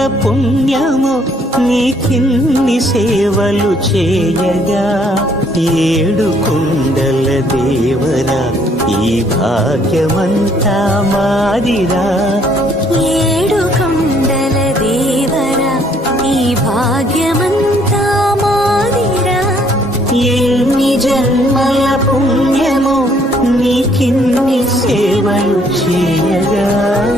పుణ్యము నీకిన్ని సేవలు చేయగా ఏడు కొండల దేవరా ఈ భాగ్యమంతా మాదిరా ఏడు కొండల దేవరా ఈ భాగ్యమంతా మాదిరా ఎన్ని జన్మల పుణ్యము నీకిన్ని సేవలు చేయగా